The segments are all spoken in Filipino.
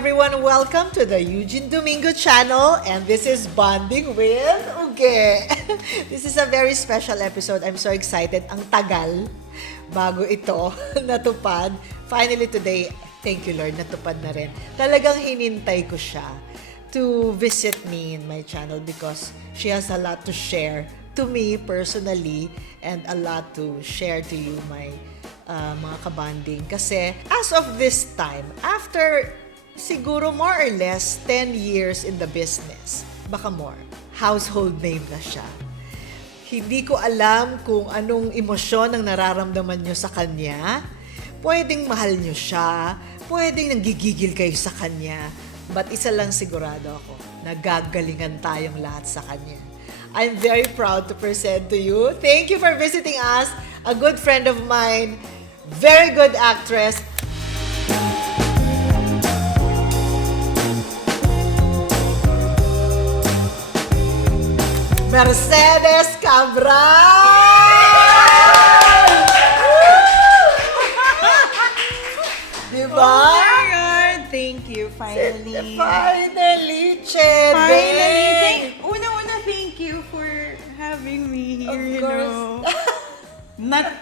everyone, welcome to the Eugene Domingo channel, and this is Bonding with Uge. This is a very special episode. I'm so excited. Ang tagal bago ito natupad. Finally today, thank you Lord, natupad na rin. Talagang hinintay ko siya to visit me in my channel because she has a lot to share to me personally and a lot to share to you, my mga kabanding. Kasi as of this time, after siguro more or less 10 years in the business, baka more, household name na siya. Hindi ko alam kung anong emosyon ang nararamdaman nyo sa kanya. Pwedeng mahal nyo siya, pwedeng nanggigigil kayo sa kanya, but isa lang sigurado ako, nagagalingan tayong lahat sa kanya. I'm very proud to present to you. Thank you for visiting us. A good friend of mine, very good actress. Mercedes Cabral! Diba? Oh my God! Thank you, finally. Finally, Chede! Finally! Una-una, thank you for having me here, Of you course. know.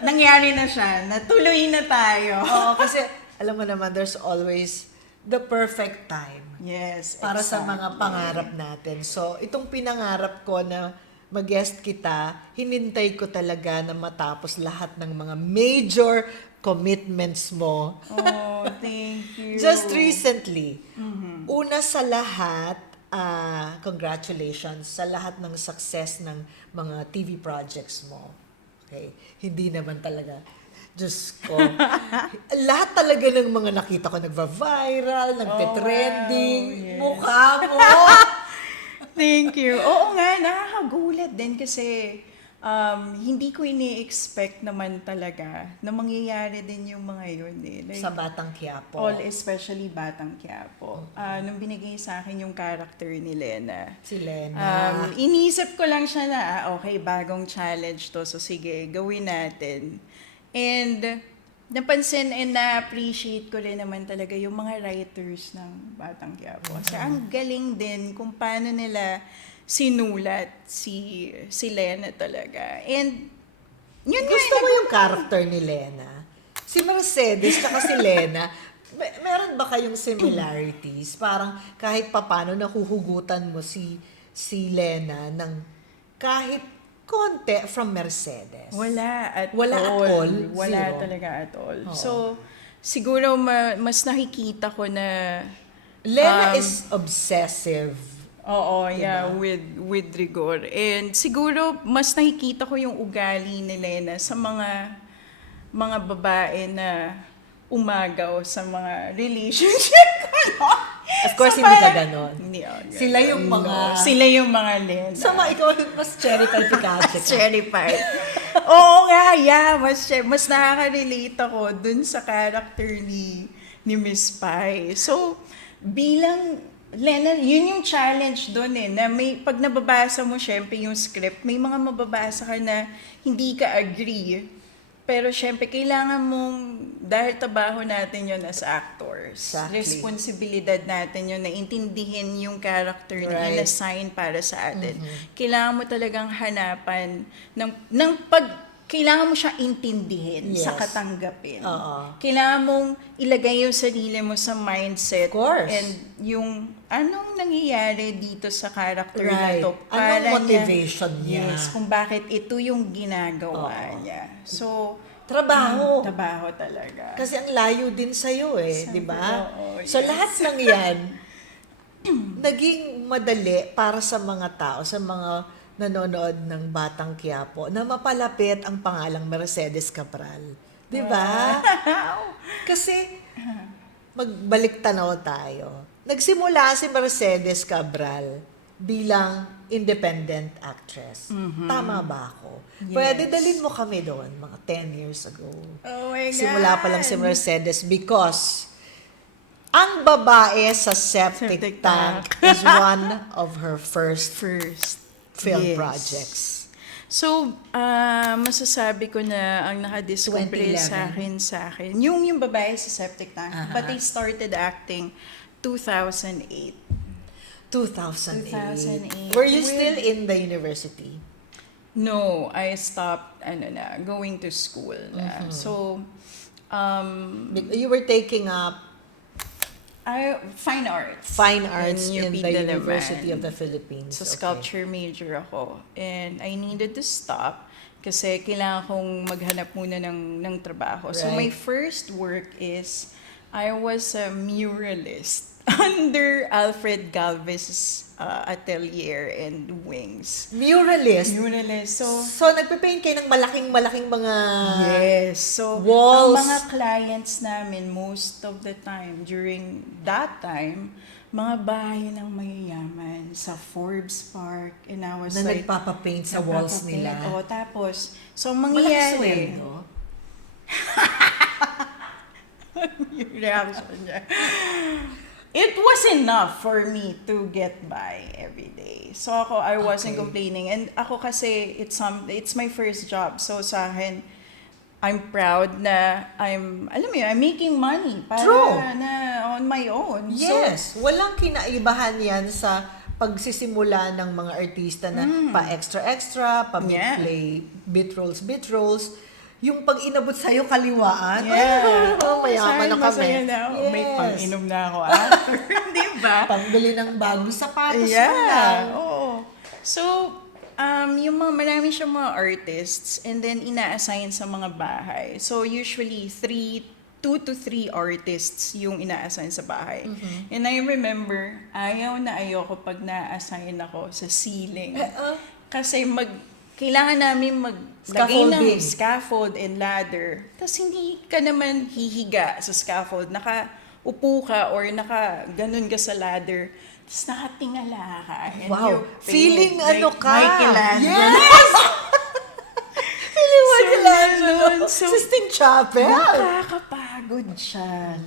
Nangyari na siya. Natuloy na tayo. Oo, kasi alam mo naman, there's always the perfect time. Yes, Para sa exactly. mga pangarap natin. So, itong pinangarap ko na mag-guest kita, hinintay ko talaga na matapos lahat ng mga major commitments mo. Oh, thank you. Just recently. Una sa lahat, congratulations sa lahat ng success ng mga TV projects mo. Okay? Hindi naman talaga. Diyos ko. Lahat talaga ng mga nakita ko nagva-viral, nagte-trending. wow. Yes. Mukha mo. Thank you. Oo nga, nakakagulat din kasi hindi ko ini-expect naman talaga na mangyayari din yung mga yun eh. Like, Sa Batang Quiapo. all especially Batang Quiapo. Nung binigay sa akin yung character ni Lena, Si Lena. inisip ko lang siya na, okay, bagong challenge to, so sige, gawin natin. And napansin and na-appreciate ko rin naman talaga yung mga writers ng Batang Quiapo. Kasi ang galing din kung paano nila sinulat si Lena talaga. And yun Gusto mo yung character ni Lena? Si Mercedes tsaka si Lena, meron ba kayong similarities? Parang kahit papano nahuhugutan mo si Lena ng kahit konti from Mercedes. Wala at Wala at all? Wala Zero? talaga at all. Oo. So, siguro mas nakikita ko na Lena is obsessive. oo, Diba? yeah, with rigor. And siguro mas nakikita ko yung ugali ni Lena sa mga babae na umagaw sa mga relationship. Of course, So, hindi ka parang- ganon. Hindi, Sila yung mga- Sila yung mga Lena. Sama, ikaw mas cherry pie Pikachu. Cherry pie. Oo nga, yeah. Mas nakaka-relate ako dun sa character ni Miss Pie. So, bilang Lena, yun yung challenge dun eh, na pag nababasa mo syempre yung script, may mga mababasa ka na hindi ka agree. Pero syempre, kailangan mong, dahil trabaho natin yun as actors, Exactly. responsibilidad natin yun na intindihin yung character na Right. in-assign para sa atin. Kailangan mo talagang hanapan kailangan mo siyang intindihin Yes. sa katanggapin. Oo. Kailangan mong ilagay yung sarili mo sa mindset. Of course. And yung anong nangyayari dito sa character Right. na to. Anong motivation niya? Yes, kung bakit ito yung ginagawa Oo. niya. So, Trabaho. trabaho talaga. Kasi ang layo din sa'yo eh, di ba? Oo, So yes. lahat ng yan, naging madali para sa mga tao, sa mga nanonood ng Batang Quiapo, na mapalapit ang pangalang Mercedes Cabral. Di ba? Kasi, magbalik tanaw tayo. Nagsimula si Mercedes Cabral bilang independent actress. Tama ba ako? Yes. Pwede dalhin mo kami doon, mga 10 years ago. Oh my God. Simula pa lang si Mercedes because ang babae sa septic Septic tank tank. is one of her first film Yes. projects. So, masasabi ko na ang nakadiscover 2011. sa akin, yung babae sa septic tank. Aha. But I started acting 2008. 2008. 2008. Were you still in the university? No, I stopped going to school na. So, You were taking up fine arts. fine arts in UP the Diliman. University of the Philippines. So, Okay. sculpture major ako. And I needed to stop kasi kailangan kong maghanap muna ng trabaho. So, my Right. first work is, I was a muralist under Alfred Galvez's atelier and wings. Muralist. Muralist. So, So, nagpe-paint kayo ng malaking mga... yes. So, walls. ang mga clients namin most of the time, during that time, mga bahay ng mayayaman sa Forbes Park. And I was Na like, nagpapapaint sa walls nagpapapaint. nila. Oo, tapos, so Malaki mangyayari. sweldo. Yung reaction niya. It was enough for me to get by every day. So ako, I wasn't Okay. complaining. And ako kasi, it's my first job. So sa akin, I'm proud na I'm making money para True. na on my own. Yes. Walang kinaibahan yan sa pagsisimula ng mga artista na pa-extra-extra, Yeah. pa-play bit roles. Yung pag inabot sa'yo kaliwaan, Yeah. mayaman na kami. Masaya na ako. May Yes. pang-inom na ako after. Di ba? Pangbili ng bagong sapatos mo lang. Yeah. Oo. So, yung marami siyang mga artists and then ina-assign sa mga bahay. So, usually, 2 to 3 artists yung ina-assign sa bahay. And I remember, ayaw na ayoko pag na-assign ako sa ceiling. Kasi kailangan namin maglagay ng Scaffolding. scaffold and ladder. Tapos hindi ka naman hihiga sa scaffold. Nakaupo ka or ganun ka sa ladder. Tapos nakatingala ka. And Wow. you Feeling paint ano like ka? Michelangelo. Yes! Feeling So, Michelangelo. ganun. So, Sistine Chapel. nakakapagod siya.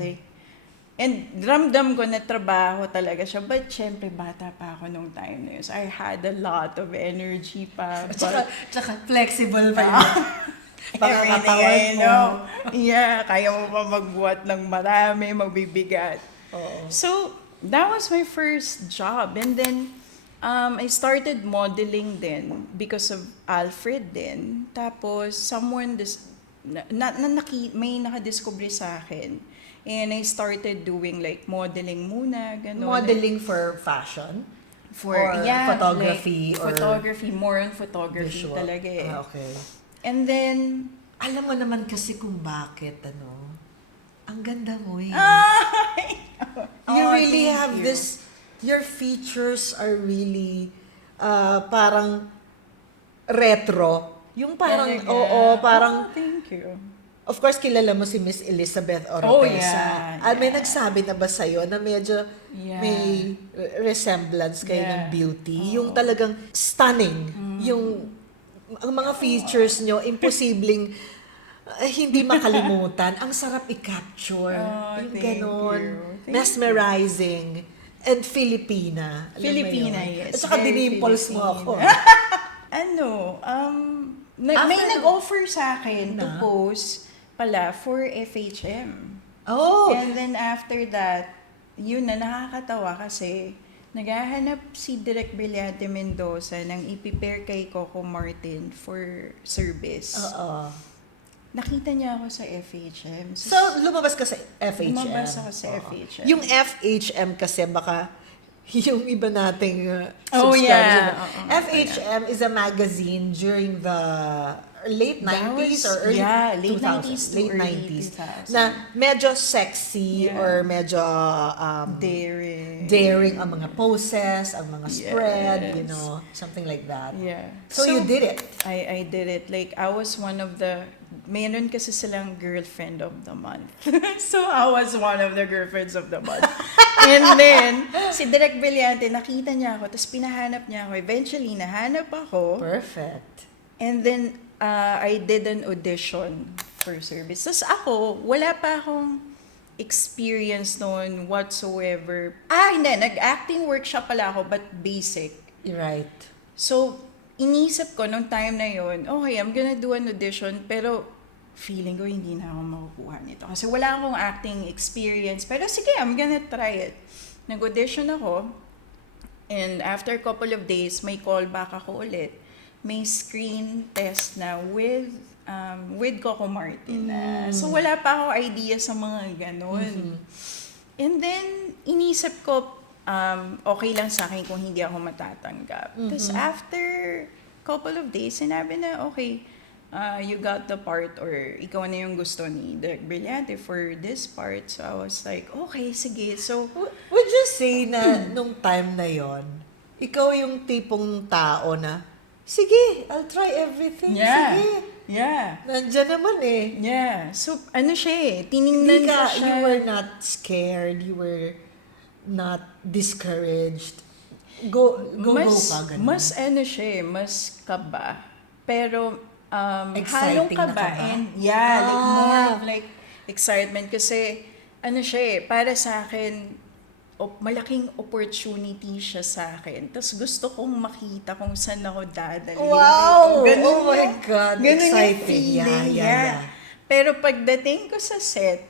And ramdam ko na trabaho talaga siya. But syempre, bata pa ako nung time na yun. So I had a lot of energy pa. Tsaka flexible pa yun. Baka Everything katawad I mo. know. Yeah, kaya mo pa magbuhat ng marami, magbibigat. Oo. So, that was my first job. And then, I started modeling then because of Alfred din. Tapos, may nakadiscover sa akin. And I started doing like modeling muna, gano'n. Modeling for fashion? For or photography like, or photography, more on photography visual? talaga eh. Okay. And then, Alam mo naman kasi kung bakit, ang ganda mo eh. You Oh, really thank have you. this, your features are really parang retro. Yung parang, Talaga? parang, thank you. of course, kilala mo si Miss Elizabeth Oropesa. Oh, yeah, At may yeah. nagsabi na ba sa'yo na medyo Yeah. may resemblance kayo ng Yeah. beauty? Yung talagang stunning. Yung ang mga features nyo, imposibleng hindi makalimutan. Ang sarap i-capture. Oh, Yung thank ganon. you. Thank Mesmerizing. And Filipina. Alam mo Filipina, yun? yes. At saka Very dinimples mo ako. May After- nag-offer sa akin to Na? post pala for FHM. Oh! And then after that, yun na nakakatawa kasi naghahanap si Direk Brillante Mendoza ng ipipair kay Coco Martin for service. Oo. Nakita niya ako sa FHM. So, lumabas ka sa FHM. Lumabas ako sa Oo. FHM. Yung FHM kasi baka yung iba nating Oh, subscribers. yeah. Oo, FHM is a magazine during the late That 90s was- or early yeah, late 2000s. 90s to Late early 90s. 2000s. Na medyo sexy Yeah. or medyo daring ang mga poses, ang mga spread, Yes. something like that. Yeah. So you did it. I did it. Like, I was one of the, meron kasi silang girlfriend of the month. So, I was one of the girlfriends of the month. And then, si Direk Brillante, nakita niya ako, tapos pinahanap niya ako. Eventually, nahanap ako. Perfect. And then, I did an audition for service. Tapos ako, wala pa akong experience noon whatsoever. Hindi. Nag-acting workshop pala ako, but basic. Right. So, inisip ko nung time na yon, okay, I'm gonna do an audition, pero feeling ko hindi na ako makukuha nito. Kasi wala akong acting experience. Pero sige, I'm gonna try it. Nag-audition ako. And after a couple of days, may callback ako ulit. May screen test na with Coco Martin. So wala pa ako idea sa mga ganun. And then, inisip ko, okay lang sa akin kung hindi ako matatanggap. Tapos after couple of days, sinabi na, okay, you got the part or ikaw na yung gusto ni Direk Brillante for this part. So I was like, okay, sige. So, Would you say na nung time na yon, ikaw yung tipong tao na, sige, I'll try everything. yeah. Sige. Yeah. Nandyan naman eh. Yeah. So, ano siya eh, Hindi tiningnan ko siya. you were not scared, you were not discouraged. Go ka, ganun. Mas ano siya eh, mas kaba. Pero, Exciting halong na kaba. kaba? And yeah, like more Ah. of like excitement. Kasi, ano siya eh, para sa akin, malaking opportunity siya sa akin. Tapos gusto kong makita kung saan ako dadalhin. Wow! Ganun Oh my yung- God, ganun yung exciting. feeling, Yeah. Pero pagdating ko sa set,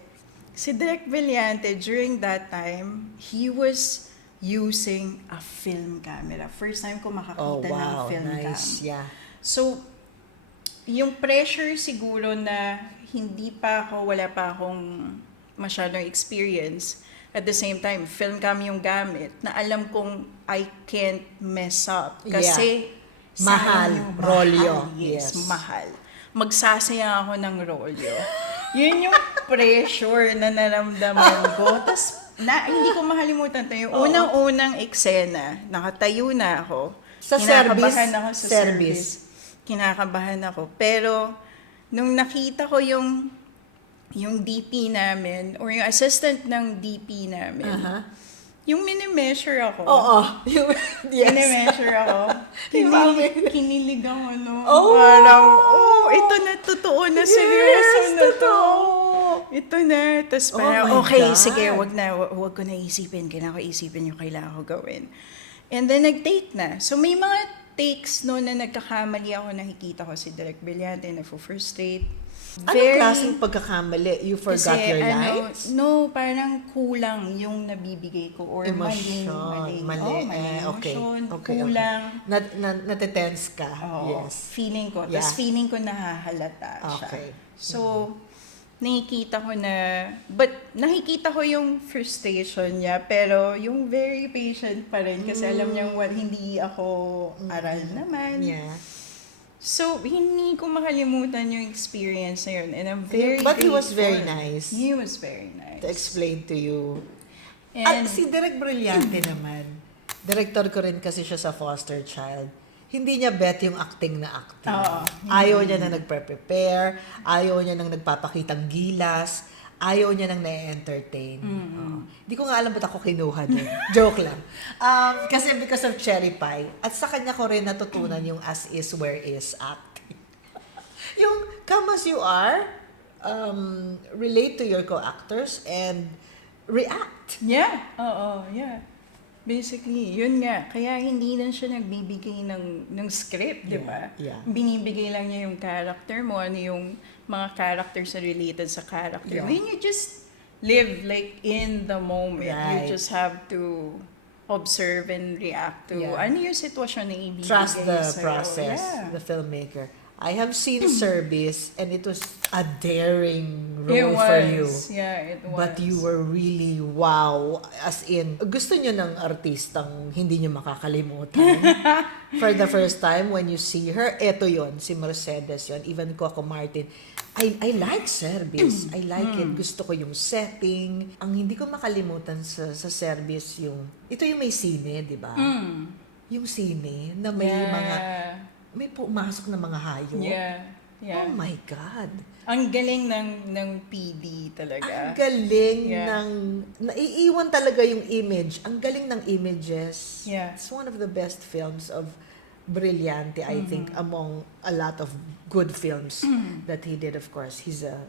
si Direk Brillante, during that time, he was using a film camera. First time ko makakita Oh, ng wow. film Nice. cam. Yeah. So, yung pressure siguro na wala pa akong masyadong experience. At the same time, film cam yung gamit na alam kong I can't mess up. Kasi, Mahal. sayang yung Rolyo. Yes, Yes. mahal. Magsasayang ako ng rolyo. Yun yung pressure na naramdaman ko. Tapos, hindi ko makalimutan to. Yung unang-unang eksena, nakatayo na ako. Sa Kinakabahan service? ako sa Service. service. Kinakabahan ako. Pero, nung nakita ko yung DP namin, or yung assistant ng DP namin, yung mini-measure ako. Oo. Yes. Mini-measure ako. Yung mami. Kinilig ako, no? Oh! Parang, ito na, totoo na, seryoso Yes, na to. totoo. Ito na. Tapos Oh parang, my okay, God. sige, wag ko na isipin. Kailangan ko isipin yung kailangan ko gawin. And then, nag-take na. So, may mga takes no na nagkakamali ako, nakikita ko si Direk Brillante na first take. Anong klaseng pagkakamali? You forgot Kasi, your lines? no, parang kulang yung nabibigay ko or Emosyon. mali Okay. emosyon, Okay. kulang. Natetense ka. Oo, Yes. feeling ko. Yeah. Tapos feeling ko nahahalata siya. Okay. So, nakikita ko yung frustration niya, pero yung very patient pa rin kasi alam niyang hindi ako aral naman. Yeah. So, hindi ko makalimutan yung experience na yun. And I'm very But he was grateful. very nice He was very nice. to explain to you. And, At si Direk Brillante naman, director ko rin kasi siya sa Foster Child. Hindi niya bet yung acting na acting. Oo. Ayaw niya na nagpre-prepare, ayaw niya nang nagpapakitang gilas, ayaw niya nang na-entertain. Oo. Hindi ko nga alam ba't ako kinuha doon. Joke lang. Kasi because of Cherry Pie, at sa kanya ko rin natutunan yung as is, where is acting. Yung come as you are, relate to your co-actors and react. yeah, yeah. Basically, yun nga. Kaya hindi lang siya nagbibigay ng script, di ba? Yeah. Binibigay lang niya yung character mo, ano yung mga characters na related sa character. Yeah. Then you just live like in the moment. Right. You just have to observe and react to ano yung sitwasyon na ibibigay Trust the sa'yo. process, Yeah. the filmmaker. I have seen Service and it was a daring It role was. for you. Yeah, it was. But you were really wow. As in, gusto nyo ng artistang hindi nyo makakalimutan. For the first time, when you see her, eto yon si Mercedes yon, even Coco Martin. I like Service. I like it. Gusto ko yung setting. Ang hindi ko makalimutan sa Service ito yung may sine, di ba? Yung sine na may may pumasok na mga hayop. Yeah. Oh Yeah. my God. Ang galing ng PD talaga. Ang galing Yeah. naiiwan talaga yung image. Ang galing ng images. Yeah. It's one of the best films of Brillante, I think, among a lot of good films that he did. Of course, he's a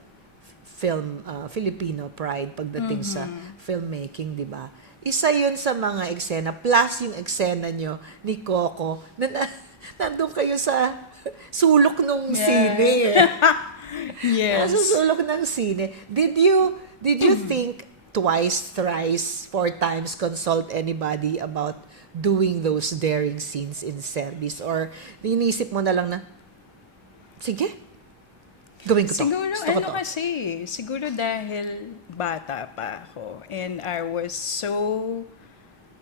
Filipino pride pagdating sa filmmaking, di ba? Isa yun sa mga eksena, plus yung eksena nyo ni Coco, na nandun kayo sa sulok nung sine eh. Yes. Nasusulok ng sine. Did you think twice, thrice, 4 times, consult anybody about doing those daring scenes in service? Or inisip mo na lang na, sige, gawin ko to. Siguro, Gusto ko to. siguro dahil bata pa ako and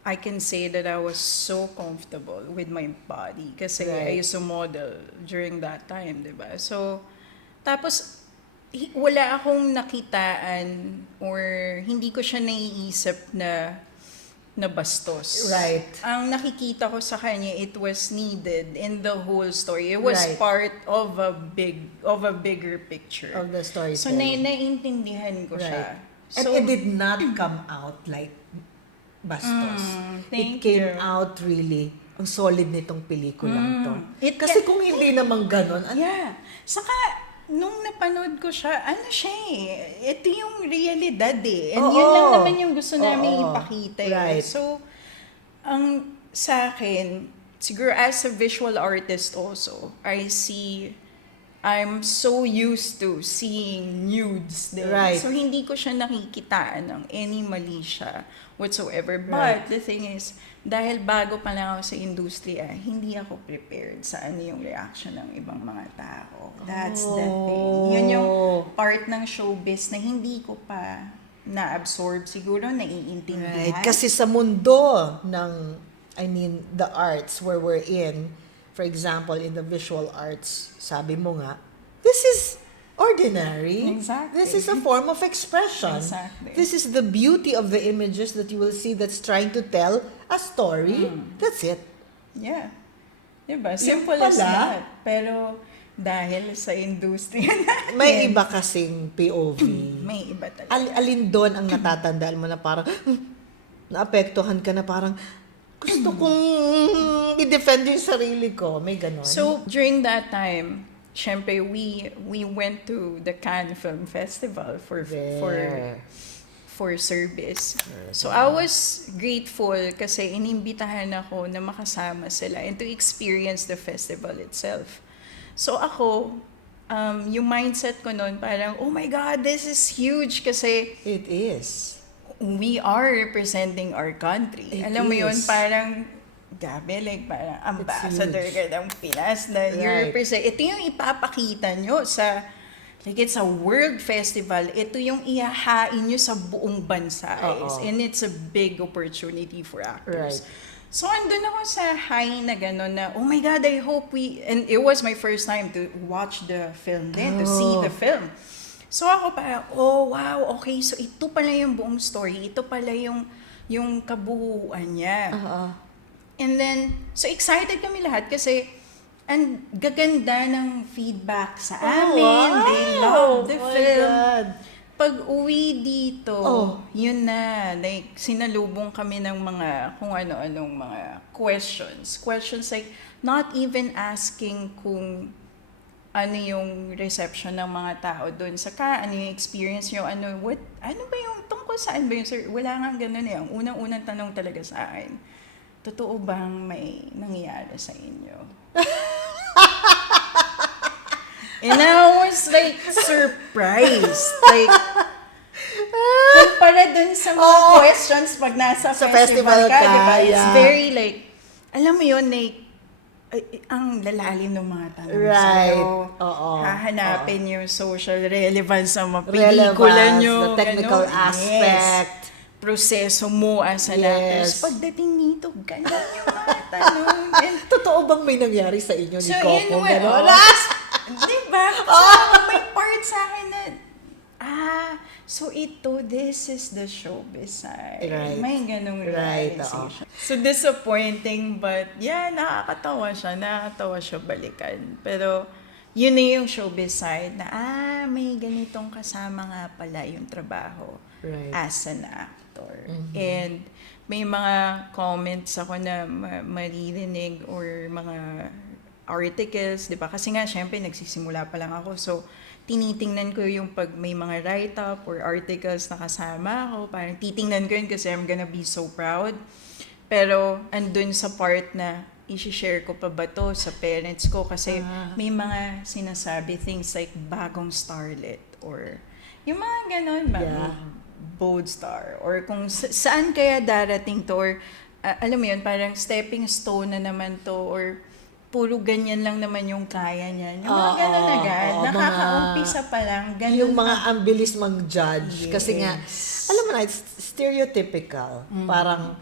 I can say that I was so comfortable with my body kasi Right. I used to model during that time, di ba? So, tapos, wala akong nakitaan or hindi ko siya naiisip na bastos. Right. Ang nakikita ko sa kanya, it was needed in the whole story. It was Right. part of a bigger picture. Of the story. So, naiintindihan ko siya. And So, it did not come out like bastos. It thank came you. out really, ang solid nitong pelikulang to. It Kasi kung hindi naman ganun, Yeah. Saka, nung napanood ko siya, ano siya eh, ito yung realidad eh. And yun Oo. lang naman yung gusto namin Oo. ipakita eh. Right. So, ang sa akin, siguro as a visual artist also, I'm so used to seeing nudes din. Right. So, hindi ko siya nakikitaan ng any mali siya whatsoever. Right. But, the thing is, dahil bago pa lang ako sa industriya, hindi ako prepared sa ano yung reaction ng ibang mga tao. That's the thing. Yun yung part ng showbiz na hindi ko pa na-absorb siguro, naiintindihan. right. Kasi sa mundo ng, the arts where we're in, for example, in the visual arts, sabi mo nga, this is ordinary. Exactly. This is a form of expression. Exactly. This is the beauty of the images that you will see that's trying to tell a story. That's it. Yeah. Diba? Yung Simple as pala, that. Pero dahil sa industriya natin, May iba kasing POV. may iba talaga. Alin doon ang natatandaan mo na parang naapektuhan ka na parang gusto kong i-defend yung sarili ko. May ganon. So, during that time, syempre, we went to the Cannes Film Festival for service. So, I was grateful kasi inimbitahan ako na makasama sila and to experience the festival itself. So, ako, yung mindset ko noon parang, oh my God, this is huge kasi It is. we are representing our country. It Alam mo yun, is. parang, gabi, like, parang ambassador huge. ka ng Pinas na you Right. represent. Ito yung ipapakita nyo sa, like, it's a world festival. Ito yung ihahain nyo sa buong bansa. Oo. And it's a big opportunity for actors. Right. So, andun ako sa high na gano'n na, oh my God, I hope and it was my first time to watch the film din, to see the film. So, ako parang, oh wow, okay, so ito pala yung buong story, ito pala yung kabuuan niya. And then, so excited kami lahat kasi ang gaganda ng feedback sa amin. wow! They love the Oh my film. God. Pag uwi dito, Oh. yun na, like, sinalubong kami ng mga, kung ano-anong mga questions. Questions like, not even asking kung ano yung reception ng mga tao doon sa ano yung experience nyo, ano ba yung, tungkol saan ba yung, sir? Wala nga ganun eh. Ang unang-unang tanong talaga sa akin, totoo bang may nangyayari sa inyo? And I was like, surprised. Like, kumpara dun sa mga questions pag nasa Sa festival festival ka, diba? It's yeah. very like, alam mo yun, like, ang lalalim ng mga tanong Right. sa'yo. Oo. Hahanapin yung social relevance sa mga pelikula Relevance, nyo. the technical ganun. aspect. Yes. Proseso mo as an actor. Yes. Pagdating nito, ganun yung mga tanong. And Totoo bang may nangyari sa inyo ni so, Coco? yun Ganon? diba? So, may part sa akin na, so this is the showbiz side. Right. May ganong Right, realization. So, disappointing, but yeah, nakakatawa siya balikan. Pero, yun na yung showbiz side na, may ganitong kasama nga pala yung trabaho Right. as an actor. And may mga comments ako na maririnig or mga articles, di ba? Kasi nga, syempre, nagsisimula pa lang ako. So, tinitingnan ko yung pag may mga write-up or articles na kasama ako. Parang titingnan ko yun kasi I'm gonna be so proud. Pero, andun sa part na i-share ko pa ba to sa parents ko kasi may mga sinasabi things like bagong starlet or yung mga ganon ba? Yeah. Bold star or kung saan kaya darating to or alam mo yun, parang stepping stone na naman to or puro ganyan lang naman yung kaya niya. Yung mga ganon agad. Nakakaumpisa pa lang. Ganun Yung mga ang bilis mag-judge. Yes. Kasi nga, alam mo na, it's stereotypical. Parang,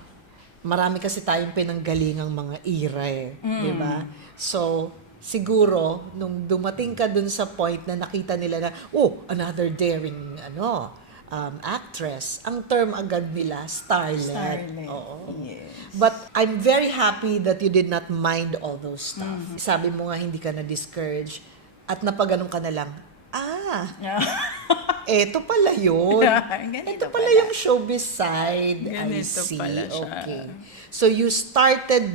marami kasi tayong pinanggalingang mga era eh. Di ba? So, siguro, nung dumating ka dun sa point na nakita nila na, another daring, actress. Ang term agad nila, starlet. Starlet. Oo. Yes. But I'm very happy that you did not mind all those stuff. Sabi mo nga, hindi ka na-discourage. At napaganon ka na lang, eto pala yun. Ganito Ito pala yung showbiz side. I Ganito see. pala siya. Okay. So you started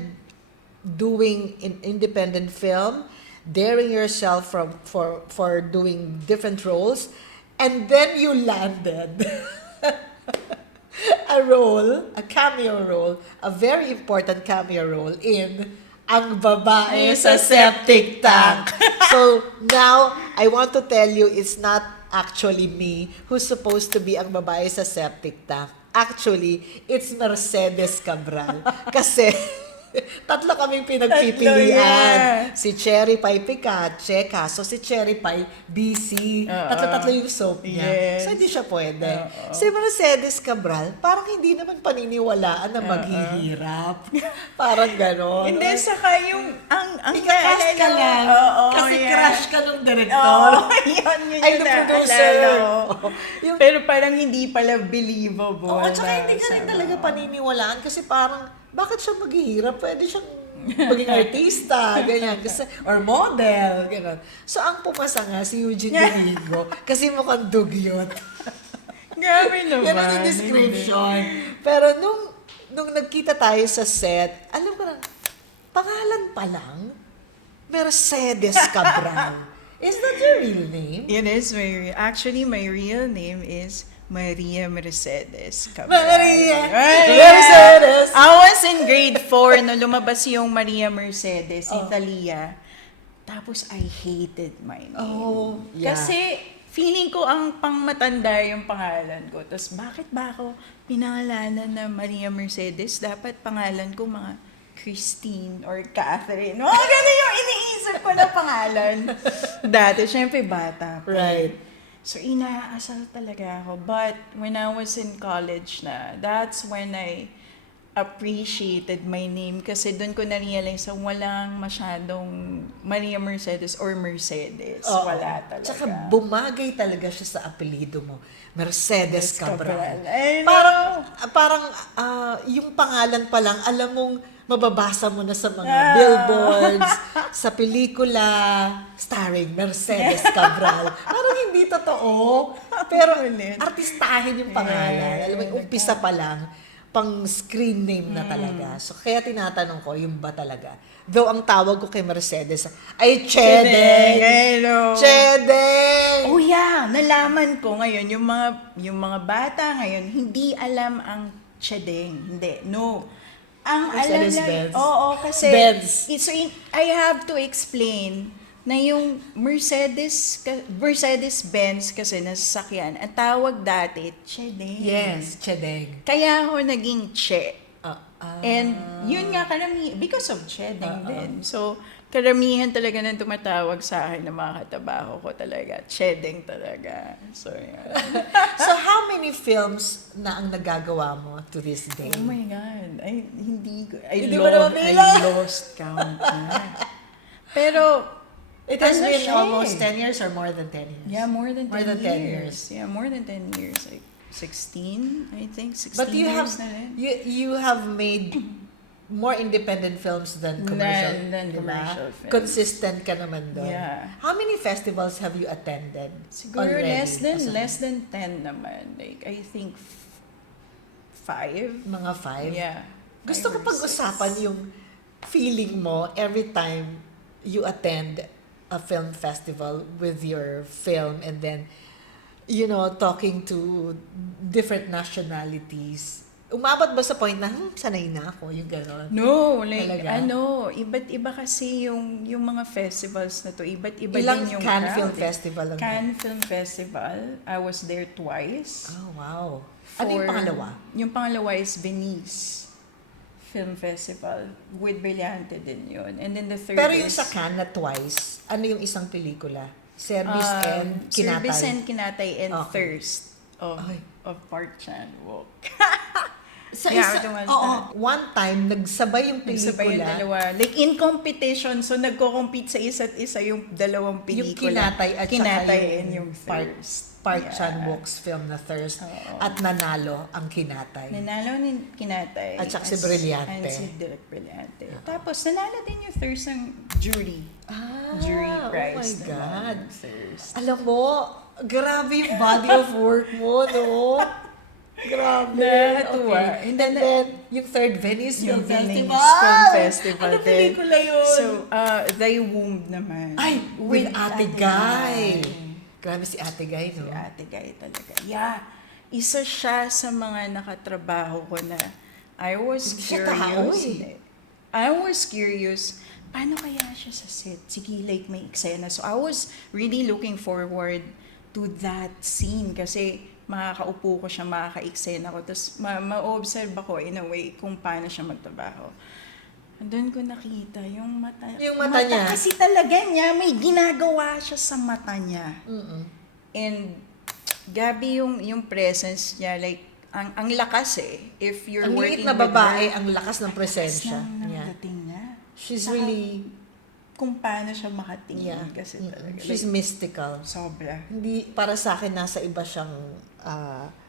doing independent film, daring yourself for doing different roles, and then you landed a cameo role, a very important cameo role in Ang Babae sa Septic Tank. So now, I want to tell you, it's not actually me who's supposed to be ang babae sa septic tank. Actually, it's Mercedes Cabral. Kasi, tatlo kaming pinagpipilian. Si Cherry Pie Picache, kaso si Cherry Pie busy. Tatlo-tatlo yung soap niya. Yes. So, hindi siya pwede. Si Mercedes Cabral, parang hindi naman paniniwalaan na maghihirap. Parang gano'n. Hindi, saka yung, ang Ika-cast ka naalala lang. ko, oo, Kasi yeah. crush ka ng director. yun Ay, yung ng producer. naalala ko. Yung, Pero parang hindi pala believable. Oo, at saka na hindi ka rin sa- talaga paniniwalaan kasi parang, bakit siya maghihirap? Pwede siyang maging artista, ganyan. Kasi, or model, gano'n. So, ang pumasa nga si Eugene Domingo kasi mukhang dugyot. Grabe naman. Yan ang description. Pero nung nagkita tayo sa set, alam ko na, pangalan pa lang, Mercedes Cabral. Is that your real name? It is actually my real name is Maria Mercedes Cabral. Maria Right. Mercedes. I was in grade 4 nung lumabas yung Maria Mercedes, Italia. Tapos I hated my name. Oh, yeah. Kasi feeling ko ang pangmatanda yung pangalan ko. Tapos bakit ba ako pinangalanan na Maria Mercedes? Dapat pangalan ko mga Christine or Catherine. Oh, ganun yung iniisip ko na pangalan. Dati, syempre bata pa. Right. So, inaasal talaga ako. But, when I was in college na, that's when I appreciated my name. Kasi doon ko na-realize na walang masyadong Maria Mercedes or Mercedes. Oo. Wala talaga. Tsaka bumagay talaga siya sa apelido mo. Mercedes Cabral. I know. Parang yung pangalan pa lang, alam mong mababasa mo na sa mga billboards, sa pelikula, starring Mercedes Cabral. Parang hindi totoo. Pero Ulit. artistahin yung pangalan. Alam mo, yung umpisa pa lang, pang screen name na talaga. So, kaya tinatanong ko, yung ba talaga? Though, ang tawag ko kay Mercedes ay Chedeng! Hello. Chedeng! Oh yeah, nalaman ko ngayon, yung mga bata ngayon, hindi alam ang Chedeng. Hindi, no. Ang alam Mercedes-Benz. lang, oo, kasi, Benz. I have to explain na yung Mercedes-Benz kasi na sasakyan, ang tawag dati, Chedeng. Yes, Chedeng. Kaya ako naging Che. Ah. And yun nga because of Chedeng din. So, karamihan talaga nang tumatawag sa akin ng mga katabaho ko talaga. Chedeng talaga. So, yan. So, how many films na ang nagagawa mo to this day? Oh my God. Hindi mo na mabilang. I lost count na. Pero, It has ano been siya almost eh. 10 years or more than 10 years? Yeah, more than 10 More than 10 years. Yeah, more than 10 years. Like 16, I think. 16 But you have years na rin. you have made more independent films than commercial. Than diba? commercial films. Consistent ka naman doon. Yeah. How many festivals have you attended? Siguro already? less than 10 naman. Like, I think 5. Mga 5? Yeah. Gusto ko 5 or pag-usapan 6. yung feeling mo every time you attend a film festival with your film and then, talking to different nationalities. umabot ba sa point na, sanay na ako, yung gano'n? No, like, Talaga? iba't iba kasi yung mga festivals na to. Iba't iba Ilang din yung Cannes Film crowd, eh. Festival lang? Cannes Film Festival, I was there twice. Oh, wow. Ano yung pangalawa? Yung pangalawa is Venice Film Festival. With Brillante din yun. And then the third Pero yung is... sa Cannes na twice, ano yung isang pelikula? Service and Kinatay? Service and Kinatay and Okay. Thirst Ay. of Park Chan-wook. Sa Yeah, isa, the one oo, that- one time, nagsabay yung Nagsabay yung pelikula. dalawa. Like in competition, so nagko-compete sa isa't isa yung dalawang Yung pelikula. Kinatay at saka Kinatay yung and yung Thirst. Park Yeah. Chan-wook's film na Thirst. Oo. At nanalo ang Kinatay. Nanalo ni Kinatay. At saka si Brillante. And si Direk Brillante. Tapos nanalo din yung Thirst ng jury. Ah, Jury prize. oh my naman God. ng Thirst. Alam mo, grabe yung body of work mo, no? Grabe. Nakakatuwa. Okay. And And then, yung third Venice Film Yung Venice Festival. Film Festival Ano din. pelikula yun? So, Thy Womb naman. Ay, with Ate Guy. Grabe si Ate Guy, no? Si Ate Guy talaga. Yeah. Isa siya sa mga nakatrabaho ko na I was Hindi siya curious. tao, eh. Hindi. I was curious, paano kaya siya sa set? Sige, like may eksena. So I was really looking forward to that scene kasi makakaupo ko siya, makaka-eksena ko. Tapos ma-observe ako in a way kung paano siya magtrabaho. Doon ko nakita yung mata. Yung mata niya. Kasi talaga niya, may ginagawa siya sa mata niya. Mm-mm. And gabi yung presence niya, like, ang lakas eh. If you're Ang working liit na with babae, her, ang lakas ng presensya ng niya. dating niya. She's Saka, really, kung paano siya makatingin yeah. kasi talaga. She's like, mystical. sobra. Hindi, para sa akin, nasa iba siyang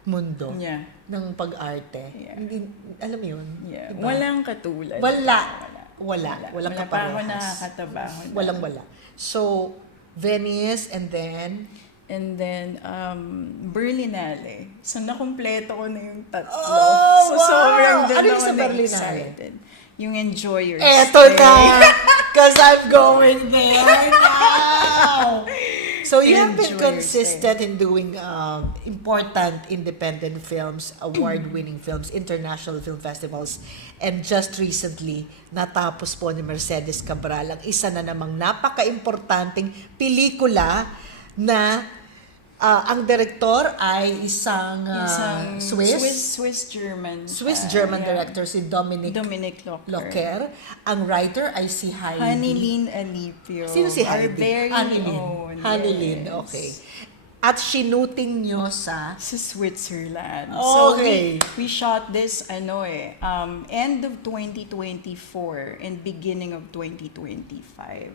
mundo Yeah. ng pag-arte. Yeah. Hindi, alam mo yun? Yeah. Diba? Walang katulad. Wala. Walang Wala pa ako kaparehas. nakakatabaho. na. Walang-wala. So, Venice and then, And then, Berlinale. So, nakumpleto ko na yung tatlo. Oh, so, wow! sobrang doon Ano yung ako sa Berlinale? na-excited. Yung Enjoy Your eto Stay. na! Because I'm going there now! So you have been Enjoy your consistent in doing important independent films, award-winning films, international film festivals, and just recently, natapos po ni Mercedes Cabral ang isa na namang napaka-importanting pelikula na ang direktor ay isang Swiss-German. Swiss-German yeah. director si Dominic Dominic Locker. Locker. Ang writer ay si Heidi. Hanilyn Alipio. Sino si Our Heidi? very Hanilyn. own. Hanilyn, yes. okay. At shooting nyo sa... Sa Switzerland. Okay. So we shot this end of 2024 and beginning of 2025.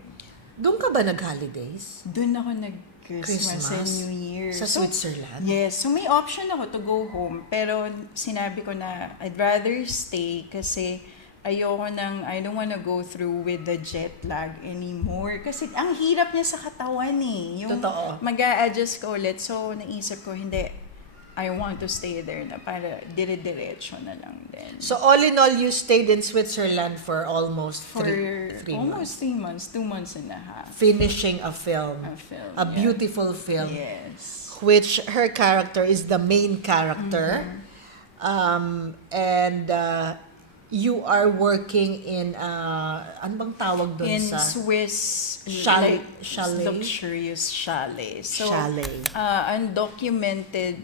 Doon ka ba nag-holidays? Doon ako nag-Christmas and New Year. Sa Switzerland? Yes. So may option ako to go home. Pero sinabi ko na I'd rather stay kasi ayoko I don't wanna go through with the jet lag anymore. Kasi ang hirap niya sa katawan eh. Yung Totoo. mag-a-adjust ka ulit. So naisip ko, hindi. I want to stay there na para dire-diretso na lang din. So all in all, you stayed in Switzerland for almost For three almost 3 months, 2 months and a half. finishing a film. A film, A yeah. beautiful film. Yes. Which her character is the main character. And you are working in, ano bang tawag doon In sa... Swiss, Chalet- like chalet? luxurious chalet. So, Chalet. undocumented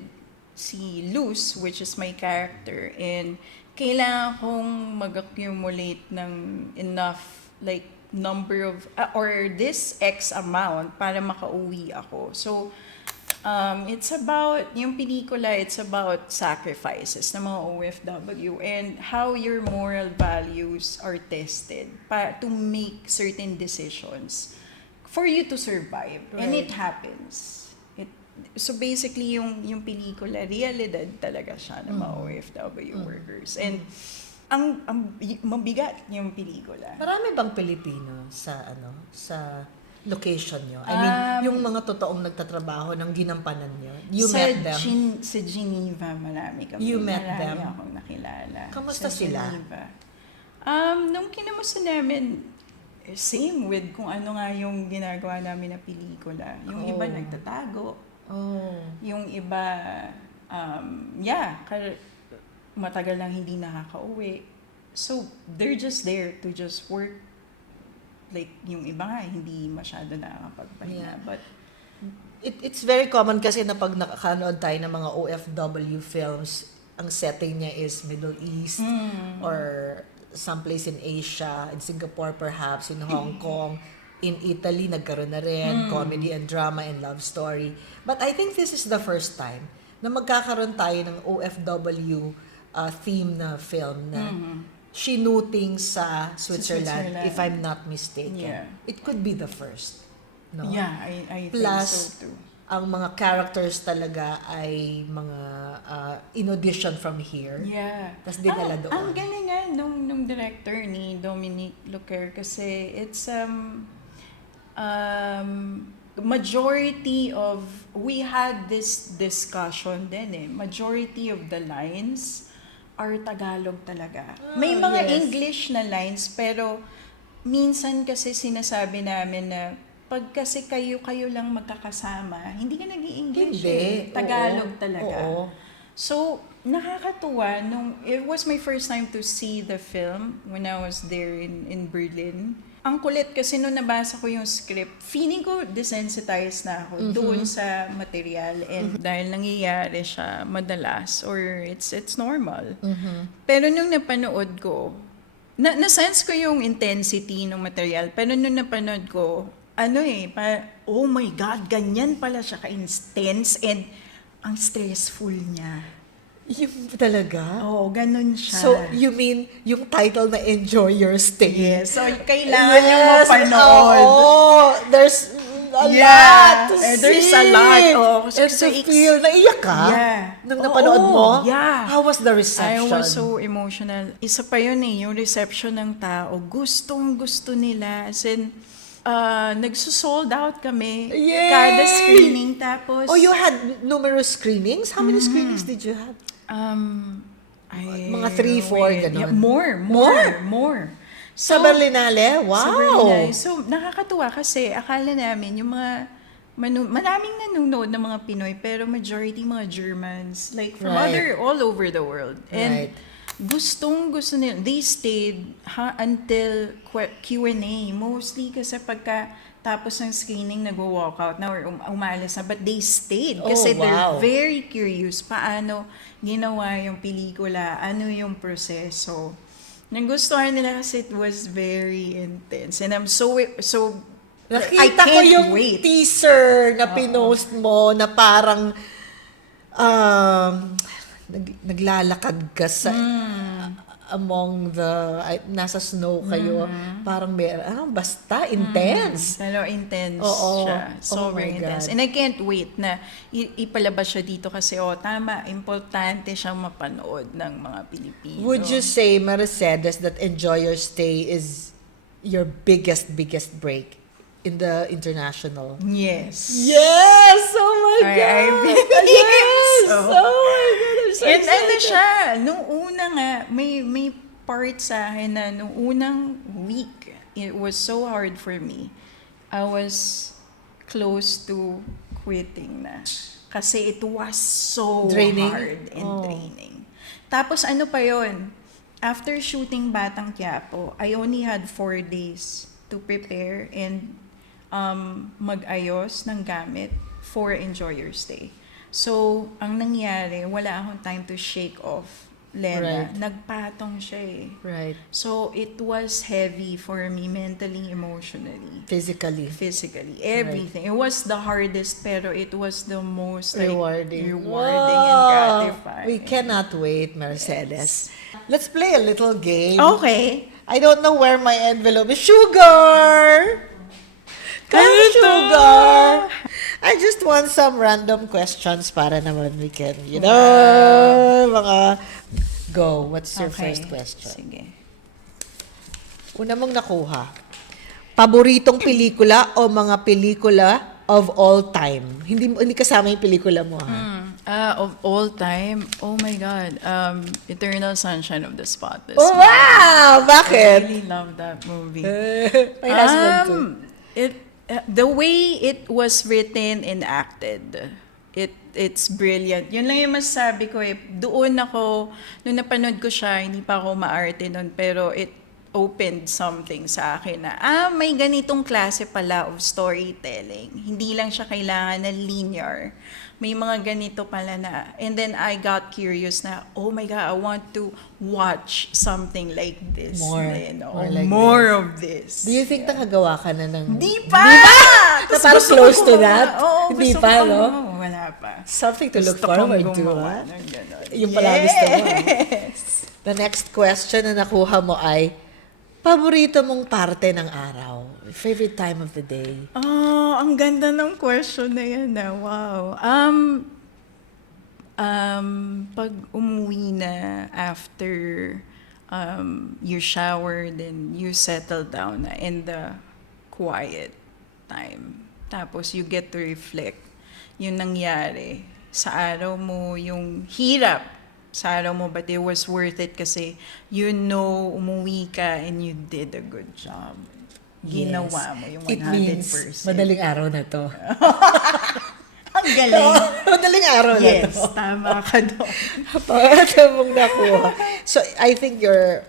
si Luz, which is my character, and kailangan kong mag-accumulate ng enough, like, number of, or this X amount para makauwi ako. So, it's about, yung pelikula, it's about sacrifices ng mga OFW and how your moral values are tested to make certain decisions for you to survive. And Right. it happens. So basically, yung pelikula, realidad talaga siya ng mga OFW workers. And ang mabigat yung pelikula. Marami bang Pilipino sa location nyo? I mean, yung mga totoong nagtatrabaho ng ginampanan nyo. You met them? Sa Geneva, marami kami. You met marami them? akong nakilala. Kamusta sa sila? Geneva. Nung kinamusta namin, same with kung ano nga yung ginagawa namin na pelikula. Yung iba Oh. nagtatago. Oh. Yung iba, matagal lang hindi nakakauwi. So, they're just there to just work. Like, yung iba nga, hindi masyado nakakapagpahinga. Yeah. But, It's very common kasi na pag nakakanood tayo ng mga OFW films, ang setting niya is Middle East or someplace in Asia, in Singapore perhaps, in Hong Kong, in Italy, nagkaroon na rin, comedy and drama and love story. But I think this is the first time na magkakaroon tayo ng OFW theme na film na shooting sa Switzerland, if I'm not mistaken. Yeah. It could be the first. No? yeah, I think Plus, so too. ang mga characters talaga ay mga in-audition from here. Yeah. Tas dinala doon. Ang galing nga nung director ni Dominique Luker kasi it's majority of, we had this discussion din majority of the lines are Tagalog talaga. May mga yes. English na lines pero minsan kasi sinasabi namin na pag kasi kayo lang magkakasama, hindi ka nag-i-English Hindi. Tagalog Oo. talaga. Oo. So, nakakatuwa it was my first time to see the film when I was there in Berlin. Ang kulit kasi nung nabasa ko yung script, feeling ko desensitized na ako doon sa material and dahil nangyayari siya madalas or it's normal. Pero nung napanood ko, na-sense ko yung intensity ng material, pero nung napanood ko, oh my God, ganyan pala siya ka-intense and ang stressful niya. Yung talaga? Oo, ganun siya. So, you mean yung title na Enjoy Your Stay? Yes, so kailangan yung mapanood. Oo, there's a Yeah, lot to see. there's a lot. Oh, And to feel, naiyak ka? Yeah. Nung napanood mo? Yeah. How was the I reception? was so emotional. Isa pa yun yung reception ng tao. Gustong-gusto nila. As in, nagsusold out kami. Yay! Kada screening. Tapos, Oh, you had numerous screenings? How many screenings did you have? Mga 3, 4, ganun. Yeah, more. Sa Berlinale? Wow! Sa Berlinale. So, nakakatuwa kasi akala namin yung mga maraming nanonood ng mga Pinoy pero majority mga Germans like from Right. all over the world. And Right. gustong-gusto nila. They stayed until Q&A. Mostly kasi pagka tapos ng screening, nag-walk out na or umalis na. But they stayed kasi Oh, wow. they're very curious paano ginawa yung pelikula, ano yung proseso. Nagustuhan nila kasi it was very intense. And I'm so I Nakita ko can't yung wait. teaser na pinost mo na parang naglalakad ka sa among the nasa snow kayo, parang basta intense. Pero intense Oo. siya. Oh my Sobrang intense. God. And I can't wait na ipalabas siya dito kasi tama, importante siyang mapanood ng mga Pilipino. Would you say, Mercedes, that Enjoy Your Stay is your biggest break in the international? Yes. Yes! Oh my I God! believe Yes! so. Oh my God! I'm so And ano excited. siya, nung una nga, may part sa akin na nung unang week, it was so hard for me. I was close to quitting na. Kasi it was so Draining? hard and Oh. draining. Tapos ano pa yon? After shooting Batang Quiapo, I only had 4 days to prepare and mag-ayos ng gamit for Enjoy Your Stay. So, ang nangyari, wala akong time to shake off Lena. Right. Nagpatong siya eh. Right. So, it was heavy for me mentally, emotionally, Physically. everything. It was the hardest, pero it was the most Rewarding. rewarding and Wow. gratifying. We cannot wait, Mercedes. Let's play a little game. Okay. I don't know where my envelope is. Sugar! Come, Sugar! I just want some random questions para naman we can, mga... Go. What's your first question? Sige. Una mong nakuha. Paboritong pelikula o mga pelikula of all time? Hindi kasama yung pelikula mo, ha? Of all time, oh my God, Eternal Sunshine of the Spotless Oh, Mind. wow! I Bakit? really love that movie. My husband too. The way it was written and acted, It's brilliant. Yun lang yung masasabi ko eh. Doon ako, nung napanood ko siya, hindi pa ako maarte nun, pero it opened something sa akin na, may ganitong klase pala of storytelling. Hindi lang siya kailangan na linear. May mga ganito pala na. And then I got curious na, oh my God, I want to watch something like this. More. More Like of this. Do you think nakagawa ka na ng... Di pa! Na parang Gusto close ko to gumawa. that? Oo, Hindi gusto pa, ko no? gumawa. Wala pa. Something to look Gusto kong forward to, gumawa ha? ng ganon. Yung pala gusto mo. Yes! The next question na nakuha mo ay, paborito mong parte ng araw? Favorite time of the day? Ang ganda ng question na yan na. Wow. Pag umuwi na after you shower, then you settle down na in the quiet time. Tapos you get to reflect yung nangyari sa araw mo, yung hirap sa araw mo, but it was worth it kasi you know, umuwi ka and you did a good job. Ginawa mo yung 100%. It means madaling araw na to. Ang galing. Madaling araw na to. Yes, tama ka doon. Paano mong nakuha? So, I think you're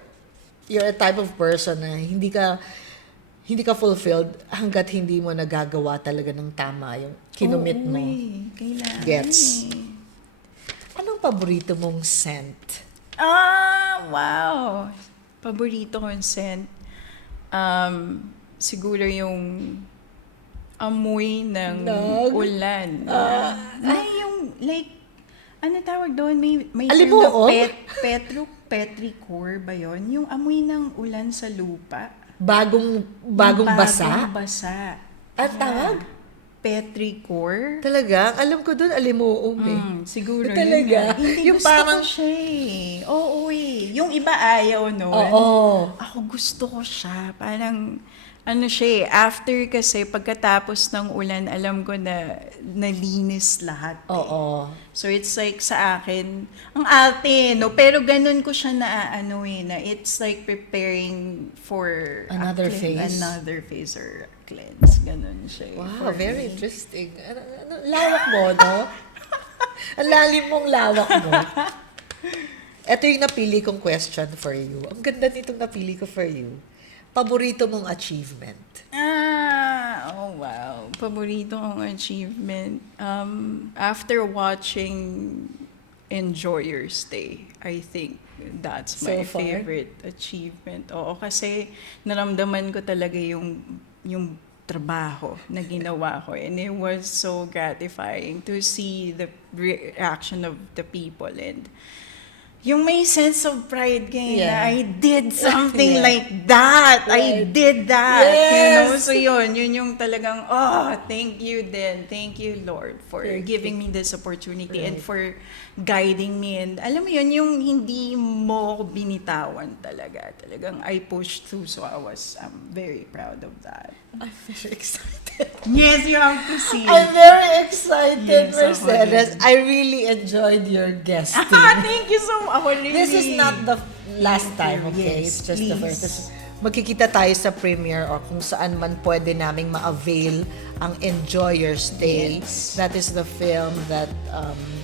a type of person na hindi ka fulfilled hanggat hindi mo nagagawa talaga ng tama yung kinumit mo. Kailangan Gets. Anong paborito mong scent? Wow. Paborito kong scent. Siguro yung amoy ng ulan. Yung like, ano tawag doon? May Alimuog? petrichor ba yun? Yung amoy ng ulan sa lupa. Bagong basa? Bagong basa. At tawag? Petrichor. Talaga? Alam ko doon, alimuog eh. Siguro Talaga? yun. Hindi Yung gusto parang- ko siya eh. Oo eh. Yung iba ayaw nun. Oo. Ako gusto ko siya. Parang, ano siya eh, after kasi pagkatapos ng ulan, alam ko na nalinis lahat eh. Oo. So it's like sa akin, ang arte, no? Pero ganun ko siya na ano eh, na it's like preparing for Another phase. Another phase or cleanse. Ganun siya eh. Wow, for very me. interesting. Lawak mo, no? Ang lalim mong lawak mo. Ito yung napili kong question for you. Ang ganda nitong napili ko for you. Paborito mong achievement? Oh wow. Paborito kong achievement. After watching Enjoy Your Stay, I think that's my So far? favorite achievement. Oo, kasi naramdaman ko talaga yung trabaho na ginawa ko. And it was so gratifying to see the reaction of the people. And yung may sense of pride kayo na I did something like that. I Right. did that. Yes. You know? So yun yung talagang, thank you then. Thank you, Lord, for giving me this opportunity and for guiding me. And alam mo yun, yung hindi mo ko binitawan talaga. Talagang I pushed through. So I'm very proud of that. I'm very excited. Yes, you have to see. I'm very excited, Yes, ako Mercedes. din. I really enjoyed your guesting. Thank you so much. Ako really. This is not the last time, Thank you. okay? Yes, It's just the please. first. Magkikita tayo sa premiere or kung saan man pwede naming ma-avail ang Enjoy Your Stay. Yes. That is the film that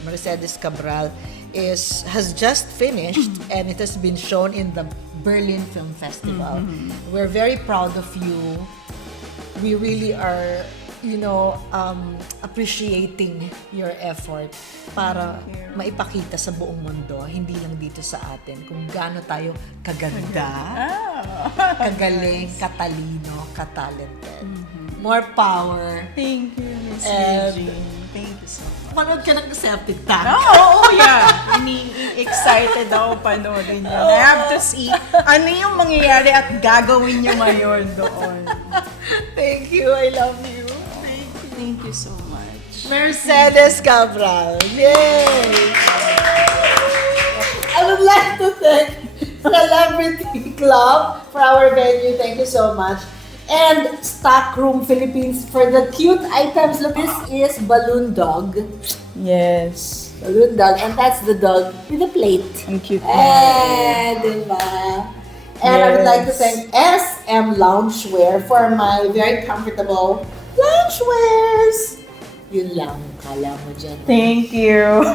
Mercedes Cabral has just finished and it has been shown in the Berlin Film Festival. We're very proud of you. We really are, appreciating your effort para maipakita sa buong mundo, hindi lang dito sa atin, kung gaano tayo kaganda, kagaling, katalino, katalented. More power. Thank you, Miss And- Eugene. Thank you so much. Manood ka ng Septic Tank. Yeah. Excited ako panoorin yun. I have to see ano yung mangyayari at gagawin nyo ngayon doon. Thank you. I love you. Thank you so much. Mercedes Cabral. Yay! I would like to thank Celebrity Club for our venue. Thank you so much. And Stockroom Philippines for the cute items. Look, this is Balloon Dog. Yes. Balloon Dog. And that's the dog with the plate. Ang cute Diba? And I would like to Yes. thank SM Loungewear for my very comfortable loungewears. Yun lang, kala mo dyan. Thank you.